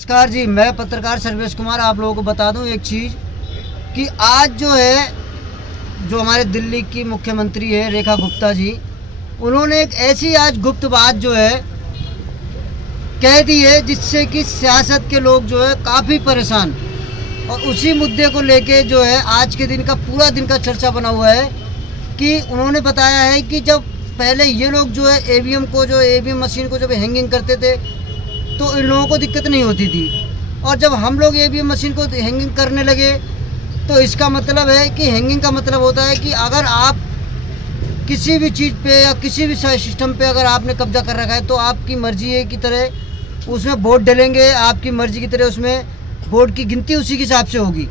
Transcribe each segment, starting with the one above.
नमस्कार जी, मैं पत्रकार सर्वेश कुमार आप लोगों को बता दूं एक चीज़ कि आज जो है जो हमारे दिल्ली की मुख्यमंत्री है रेखा गुप्ता जी, उन्होंने एक ऐसी आज गुप्त बात जो है कह दी है जिससे कि सियासत के लोग जो है काफ़ी परेशान, और उसी मुद्दे को लेके जो है आज के दिन का पूरा दिन का चर्चा बना हुआ है कि उन्होंने बताया है कि जब पहले ये लोग जो है ईवीएम मशीन को जब हैंगिंग करते थे तो इन लोगों को दिक्कत नहीं होती थी, और जब हम लोग ईवीएम मशीन को हैंगिंग करने लगे तो इसका मतलब है कि हैंगिंग का मतलब होता है कि अगर आप किसी भी चीज़ पे या किसी भी सिस्टम पे अगर आपने कब्जा कर रखा है तो आपकी मर्जी है की तरह उसमें वोट डलेंगे, आपकी मर्जी की तरह उसमें वोट की गिनती उसी के हिसाब से होगी।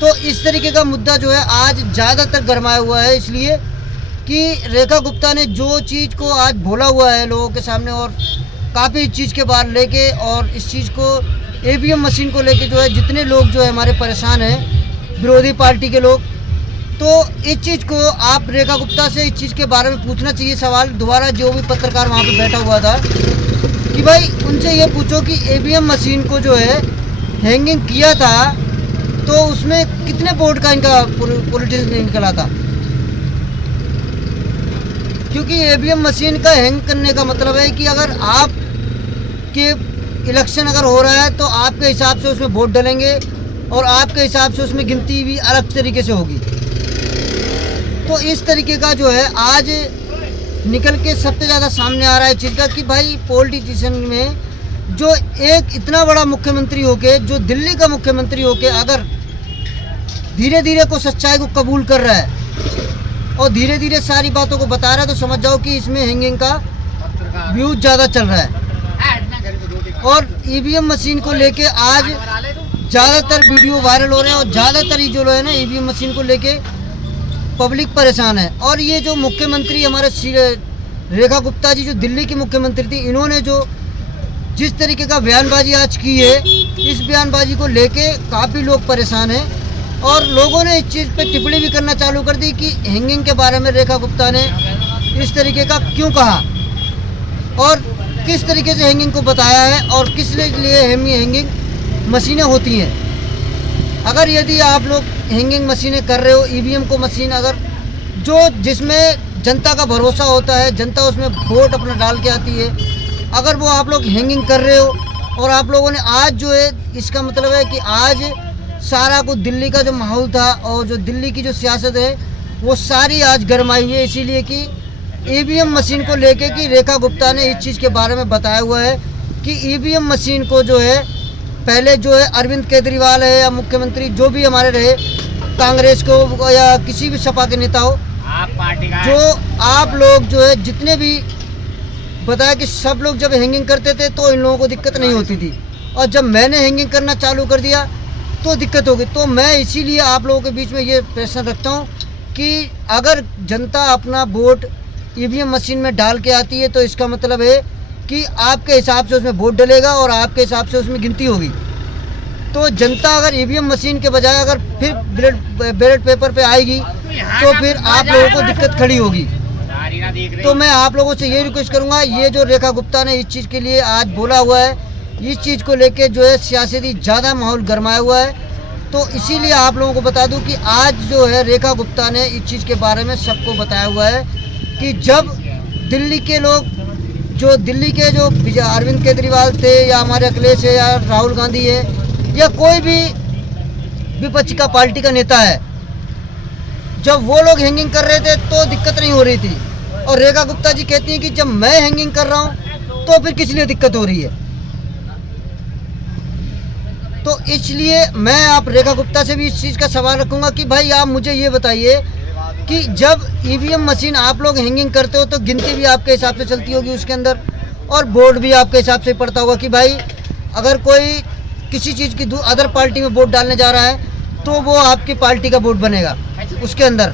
तो इस तरीके का मुद्दा जो है आज ज़्यादातर गरमाया हुआ है, इसलिए कि रेखा गुप्ता ने जो चीज़ को आज बोला हुआ है लोगों के सामने और काफ़ी चीज़ के बाहर लेके, और इस चीज़ को ईवीएम मशीन को लेके जो है जितने लोग जो है हमारे परेशान हैं विरोधी पार्टी के लोग, तो इस चीज़ को आप रेखा गुप्ता से इस चीज़ के बारे में पूछना चाहिए सवाल दोबारा, जो भी पत्रकार वहाँ पे बैठा हुआ था, कि भाई उनसे ये पूछो कि ईवीएम मशीन को जो है हैंगिंग किया था तो उसमें कितने वोट का इनका पॉलिटिक्स निकला था, क्योंकि ईवीएम मशीन का हैंग करने का मतलब है कि अगर आप के इलेक्शन अगर हो रहा है तो आपके हिसाब से उसमें वोट डलेंगे और आपके हिसाब से उसमें गिनती भी अलग तरीके से होगी। तो इस तरीके का जो है आज निकल के सबसे ज़्यादा सामने आ रहा है चीज़ का कि भाई पॉलिटिशियन में जो एक इतना बड़ा मुख्यमंत्री होके, जो दिल्ली का मुख्यमंत्री होके अगर धीरे धीरे को सच्चाई को कबूल कर रहा है और धीरे धीरे सारी बातों को बता रहा है, तो समझ जाओ कि इसमें हैंगिंग का व्यूज ज़्यादा चल रहा है। और ईवीएम मशीन को लेके आज ज़्यादातर वीडियो वायरल हो रहे हैं और ज़्यादातर ही जो है ना ईवीएम मशीन को लेके पब्लिक परेशान है। और ये जो मुख्यमंत्री हमारे रेखा गुप्ता जी जो दिल्ली की मुख्यमंत्री थी, इन्होंने जो जिस तरीके का बयानबाजी आज की है, इस बयानबाजी को लेके काफ़ी लोग परेशान हैं और लोगों ने इस चीज़ पे टिप्पणी भी करना चालू कर दी कि हैंगिंग के बारे में रेखा गुप्ता ने इस तरीके का क्यों कहा और किस तरीके से हैंगिंग को बताया है और किस लिए हैंगिंग मशीनें होती हैं। अगर यदि आप लोग हैंगिंग मशीनें कर रहे हो, ईवीएम को मशीन अगर जिसमें जनता का भरोसा होता है, जनता उसमें वोट अपना डाल के आती है, अगर वो आप लोग हैंगिंग कर रहे हो और आप लोगों ने आज जो है, इसका मतलब है कि आज सारा कुछ दिल्ली का जो माहौल था और जो दिल्ली की जो सियासत है वो सारी आज गरमाई हुई है, इसीलिए कि ईवीएम मशीन को लेके कि रेखा गुप्ता ने इस चीज़ के बारे में बताया हुआ है कि ईवीएम मशीन को जो है पहले जो है अरविंद केजरीवाल है या मुख्यमंत्री जो भी हमारे रहे, कांग्रेस को या किसी भी सपा के नेता हो, आप पार्टी का जो आप लोग जो है जितने भी बताया कि सब लोग जब हैंगिंग करते थे तो इन लोगों को दिक्कत नहीं होती थी, और जब मैंने हैंगिंग करना चालू कर दिया तो दिक्कत होगी। तो मैं इसीलिए आप लोगों के बीच में ये प्रश्न रखता हूँ कि अगर जनता अपना वोट ईवीएम मशीन में डाल के आती है तो इसका मतलब है कि आपके हिसाब से उसमें वोट डलेगा और आपके हिसाब से उसमें गिनती होगी। तो जनता अगर ईवीएम मशीन के बजाय अगर फिर बैलेट पेपर पे आएगी तो फिर आप लोगों को दिक्कत खड़ी होगी। तो मैं आप लोगों से ये रिक्वेस्ट करूँगा, ये जो रेखा गुप्ता ने इस चीज़ के लिए आज बोला हुआ है, इस चीज़ को लेके जो है सियासती ज़्यादा माहौल गरमाया हुआ है, तो इसीलिए आप लोगों को बता दूं कि आज जो है रेखा गुप्ता ने इस चीज़ के बारे में सबको बताया हुआ है कि जब दिल्ली के लोग जो दिल्ली के जो अरविंद केजरीवाल थे या हमारे अखिलेश है या राहुल गांधी है या कोई भी विपक्ष का पार्टी का नेता है, जब वो लोग हैंगिंग कर रहे थे तो दिक्कत नहीं हो रही थी, और रेखा गुप्ता जी कहती हैं कि जब मैं हैंगिंग कर रहा हूँ तो फिर किस लिए दिक्कत हो रही है। तो इसलिए मैं आप रेखा गुप्ता से भी इस चीज़ का सवाल रखूंगा कि भाई आप मुझे ये बताइए कि जब ईवीएम मशीन आप लोग हैंगिंग करते हो तो गिनती भी आपके हिसाब से चलती होगी उसके अंदर, और वोट भी आपके हिसाब से पड़ता होगा कि भाई अगर कोई किसी चीज़ की अदर पार्टी में वोट डालने जा रहा है तो वो आपकी पार्टी का वोट बनेगा उसके अंदर।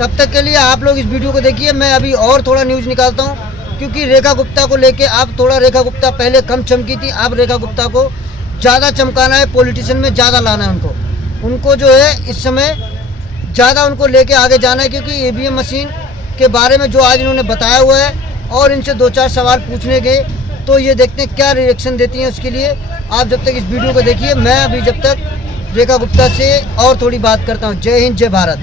तब तक के लिए आप लोग इस वीडियो को देखिए, मैं अभी और थोड़ा न्यूज़ निकालता हूँ क्योंकि रेखा गुप्ता को लेके आप थोड़ा, रेखा गुप्ता पहले कम चमकी थी, अब रेखा गुप्ता को ज़्यादा चमकाना है, पॉलिटिशियन में ज़्यादा लाना है उनको जो है इस समय ज़्यादा उनको लेके आगे जाना है, क्योंकि ईवीएम मशीन के बारे में जो आज इन्होंने बताया हुआ है और इनसे दो चार सवाल पूछने के तो ये देखते हैं क्या रिएक्शन देती हैं। उसके लिए आप जब तक इस वीडियो को देखिए, मैं अभी जब तक रेखा गुप्ता से और थोड़ी बात करता हूँ। जय हिंद, जय भारत।